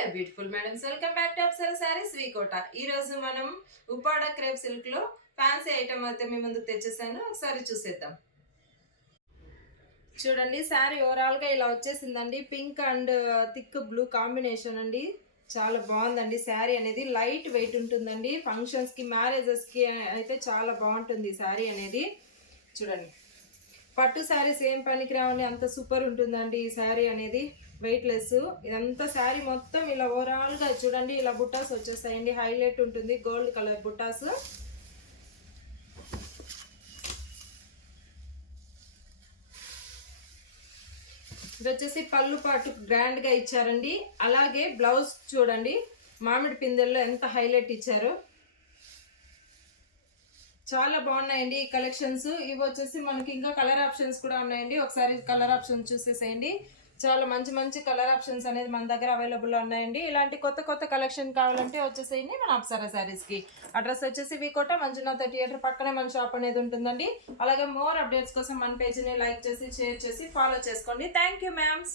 Hello beautiful madams, welcome back to Apsara saris V Kota. ఈ రోజు మనం ఉప్పాడ క్రేప్ సిల్క్ లో ఫ్యాన్సీ ఐటమ్ అయితే మీ ముందుకు తెచ్చేసాను. ఒకసారి చూసేద్దాం. చూడండి, శారీ ఓవరాల్ గా ఇలా వచ్చేసిందండి. Pink and thick blue combination అండి. చాలా బాగుందండి. శారీ అనేది లైట్ వెయిట్ ఉంటుందండి. ఫంక్షన్స్ కి, మ్యారేజెస్ కి అయితే చాలా బాగుంటుంది శారీ అనేది. చూడండి, పట్టు శారీస్ ఏం పనికి రావని అంత సూపర్ ఉంటుందండి ఈ శారీ అనేది. Weight less. ఇదంతా శారీ మొత్తం ఇలా ఓవరాల్ గా చూడండి, ఇలా బుట్టాస్ వచ్చేస్తాయండి. హైలైట్ ఉంటుంది, గోల్డ్ కలర్ బుట్టాస్. ఇది వచ్చేసి పళ్ళు పాటు గ్రాండ్ గా ఇచ్చారండి. అలాగే బ్లౌజ్ చూడండి, మామిడి పిందెల్లో ఎంత హైలైట్ ఇచ్చారు. చాలా బాగున్నాయండి ఈ కలెక్షన్స్. ఇవి వచ్చేసి మనకి ఇంకా కలర్ ఆప్షన్స్ కూడా ఉన్నాయండి. ఒకసారి కలర్ ఆప్షన్స్ చూసేసేయండి. చాలా మంచి మంచి కలర్ ఆప్షన్స్ అనేది మన దగ్గర అవైలబుల్ ఉన్నాయండి. ఇలాంటి కొత్త కొత్త కలెక్షన్ కావాలంటే వచ్చేసేయండి మన అప్సరా శారీస్ కి. అడ్రస్ వచ్చేసి వికోట మంజునాథ థియేటర్ పక్కనే మన షాప్ అనేది ఉంటుందండి. అలాగే మోర్ అప్డేట్స్ కోసం మన పేజ్ని లైక్ చేసి, షేర్ చేసి, ఫాలో చేసుకోండి. Thank you మ్యామ్స్.